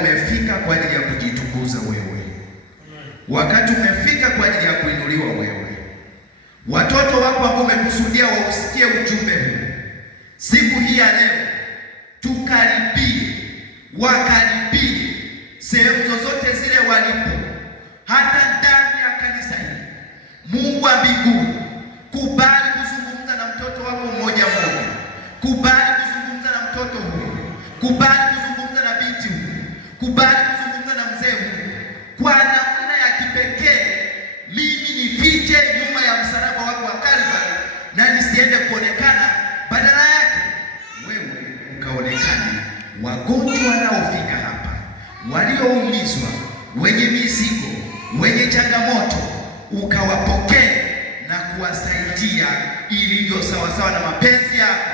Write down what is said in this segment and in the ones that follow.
umefika kwa ajili ya kujitukuza wewe. Wakati umefika kwa ajili ya kuinuliwa wewe. Watoto wako ambao umekusudia wausikie ujumbe huu siku hii ya leo, tukaribie, wakaribie sehemu zozote zile walipo, hata ndani ya kanisa hili. Mungu wa mbinguni, kubali kuzungumza na mtoto wako mmoja mmoja, kubali kuzungumza na mtoto huyu, kubali kuzungumza na binti huyu, kubali kuzungumza na mzee huyu kwa namna ya kipekee. Mimi nifiche nyuma ya msalaba wako wa Kalvari na nisiende kuonekana, badala yake wewe ukaonekane. Wagonjwa wanaofika hapa, walioumizwa, wenye mizigo, wenye changamoto, ukawapokee na kuwasaidia ilivyo sawasawa na mapenzi yako,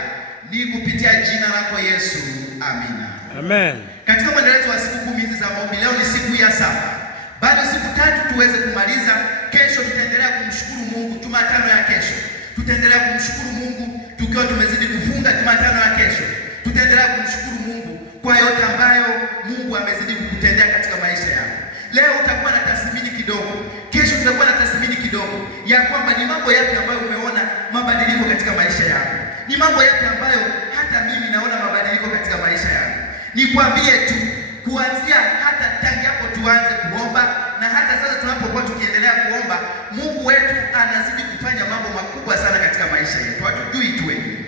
ni kupitia jina lako Yesu, amina. Amen. Katika mwendelezo wa siku 10 hizi za maombi, leo ni siku ya 7. Bado siku 3 tuweze kumaliza. Kesho tutaendelea kumshukuru Mungu. Jumatano ya kesho tutaendelea kumshukuru Mungu tukiwa tumezidi kufunga. Jumatano ya kesho tutaendelea kumshukuru Mungu kwa yote ambayo Mungu amezidi kukutendea katika maisha yako. Leo utakuwa na tathmini kidogo, kesho tutakuwa na tathmini kidogo ya kwamba ni mambo yapi ambayo umeona mabadiliko katika maisha yako, ni mambo yapi ambayo hata mimi naona mabadiliko katika maisha yako. Nikwambie tu, kuanzia hata tangu hapo tuanze kuomba, na hata sasa tunapokuwa tukiendelea kuomba, Mungu wetu anazidi kufanya mambo makubwa sana katika maisha yetu. Hatujui tu wenyewe,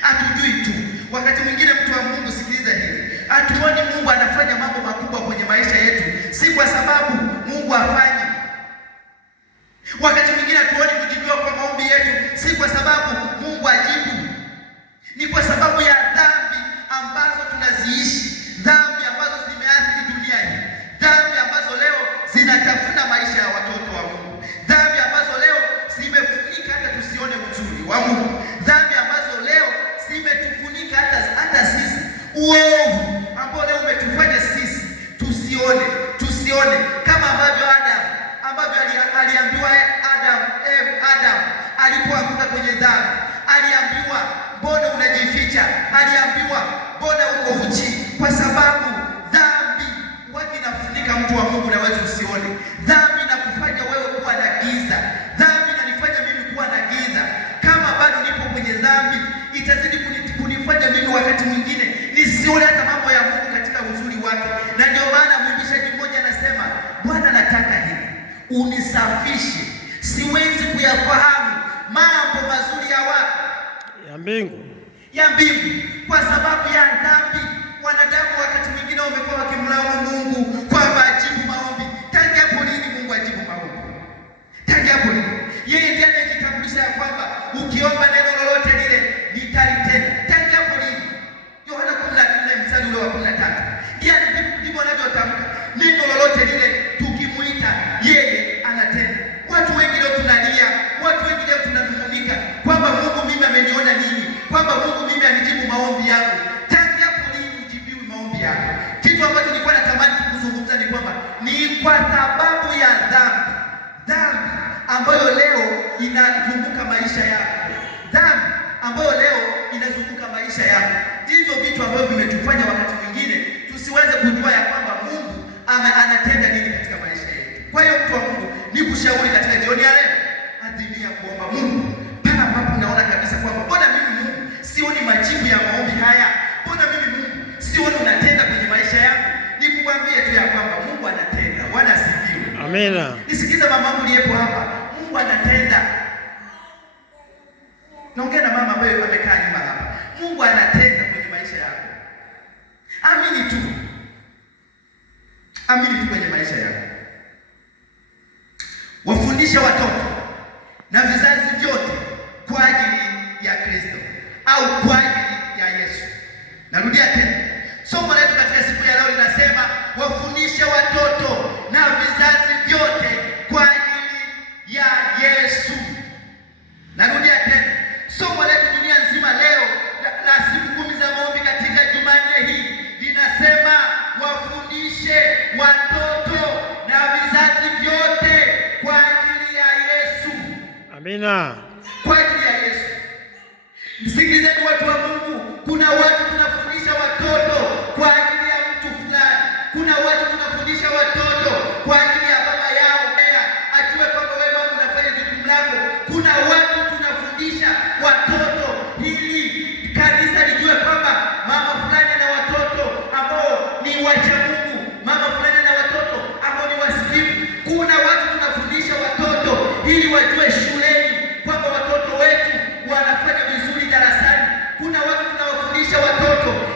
hatujui tu. Wakati mwingine mtu wa Mungu, sikiliza hili, hatuoni Mungu anafanya mambo makubwa kwenye maisha yetu, si kwa sababu Mungu hafanyi. Wakati mwingine hatuoni kujibiwa kwa maombi yetu, si kwa sababu Mungu ajibu, ni kwa sababu ya dhambi ambazo tunaziishi, dhambi ambazo zimeathiri dunia hii, dhambi ambazo leo zinatafuna maisha ya watoto wa Mungu, dhambi ambazo leo zimefunika hata tusione uzuri wa Mungu, dhambi ambazo leo zimetufunika hata sisi, uovu ambao leo umetufanya sisi tusione kama ambavyo aliambiwa Adam alipoanguka kwenye dhambi, aliambiwa mbona unajificha, aliambiwa mbona uko uchi, kwa sababu dhambi waki inafunika mtu wa Mungu na wewe usione. Dhambi inakufanya wewe kuwa na giza, dhambi inanifanya mimi kuwa na giza. Kama bado nipo kwenye dhambi, itazidi kunifanya mimi wakati mwingine nisione hata mambo ya Mungu katika uzuri wake. Na ndio maana mwimbishaji mmoja anasema, Bwana nataka hili unisafishe, siwezi kuyafahamu mambo mazuri ya wapi, ya mbingu, kwa sababu ya dhambi. Wanadamu wakati mwingine wamekuwa wakimlaumu Mungu kwamba ajibu maombi. Tangu hapo lini Mungu ajibu maombi? Tangu hapo lini? Yeye ndiye anajitambulisha ya kwamba ukiomba neno lolote lile nitalitenda. Tangu hapo lini? Yohana 14 mstari ule wa 13. Yeye ndivyo anavyotamka, neno lolote lile tukimuita yeye anatenda. Watu wengi leo tunalia, watu wengi leo tunanung'unika kwamba Mungu mimi ameniona nini, kwamba Mungu mimi anijibu maombi yangu. Tangu hapo lini ujibiwi maombi yako? Kitu ambacho nilikuwa natamani tukuzungumza ni kwamba ni kwa sababu ya dhambi ambayo leo inazunguka maisha yako, dhambi ambayo leo inazunguka maisha yako. Ndivyo vitu ambavyo vimetufanya wakati mwingine tusiweze kujua ya kwamba Mungu anatenda nini katika maisha yetu. Kwa hiyo mtu wa Mungu, nikushauri katika jioni ya leo, adhimia kuomba Mungu pale ambapo unaona kabisa kwamba mbona mimi Mungu sioni majibu ya maombi haya, mbona mimi Mungu sioni unatenda kwenye maisha yangu. Nikuambie tu ya kwamba Mungu anatenda. Bwana asifiwe. Amina. Nisikize mama yangu niyepo hapa, Mungu anatenda. Naongea na mama ambaye amekaa nyuma hapa. Mungu anatenda kwenye maisha yako. Amini tu. Amini tu kwenye maisha yako. Wafundishe watoto na vizazi vyote kwa ajili ya Kristo au kwa ajili ya Yesu. Narudia tena. Somo letu katika siku ya leo linasema wafundishe watoto na vizazi vyote kwa ajili ya Yesu. Narudia tena. Somo letu dunia nzima leo la siku 10 za maombi katika Jumanne hii linasema wafundishe watoto na vizazi vyote kwa ajili ya Yesu. Amina. Kwa ajili ya Yesu. Msikilizeni watu wa Mungu, kuna watu tunafundisha watoto kwa ajili ya mtu fulani,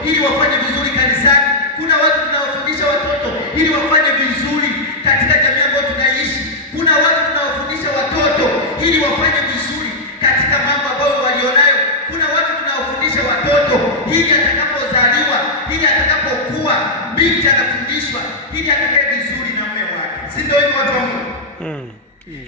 ili wafanye vizuri kanisani. Kuna watu tunawafundisha watoto ili wafanye vizuri katika jamii ambayo tunaishi. Kuna watu tunawafundisha watoto ili wafanye vizuri katika mambo ambayo walionayo. Kuna watu tunawafundisha watoto ili atakapozaliwa, ili atakapokuwa, binti anafundishwa ili atakae vizuri na mume wake. Si ndio hivyo watu wa Mungu?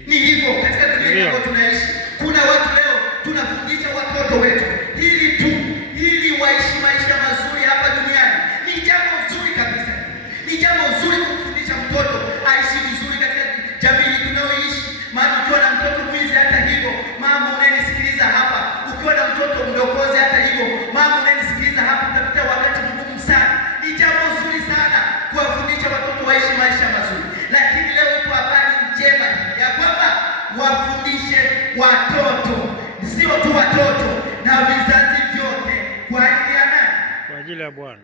Ni hivyo katika dunia ambayo tunaishi. Kuna watu leo tunafundisha watoto wetu ili waishi maisha mazuri hapa duniani. Ni jambo zuri kabisa. Ni jambo zuri kumfundisha mtoto aishi vizuri katika jamii tunayoishi. Maana ukiwa na mtoto mwizi, hata hivyo, mama unanisikiliza hapa, ukiwa na mtoto mdokozi, hata hivyo, mama unanisikiliza hapa, utapitia wakati mgumu sana. Ni jambo zuri sana kuwafundisha watoto waishi maisha mazuri. Lakini leo ipo habari njema ya kwamba wafundishe watoto, sio tu watoto, na vizazi vyote. Kwa ajili ya nani? Kwa ajili ya Bwana.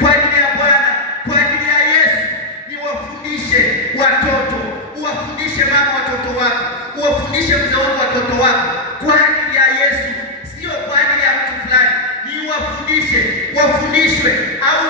Kwa ajili ya Bwana, kwa ajili ya Yesu. Ni wafundishe watoto, uwafundishe mama watoto wako, uwafundishe mzee wako watoto wako, kwa ajili ya Yesu, sio kwa ajili ya mtu fulani. Ni wafundishe, wafundishwe au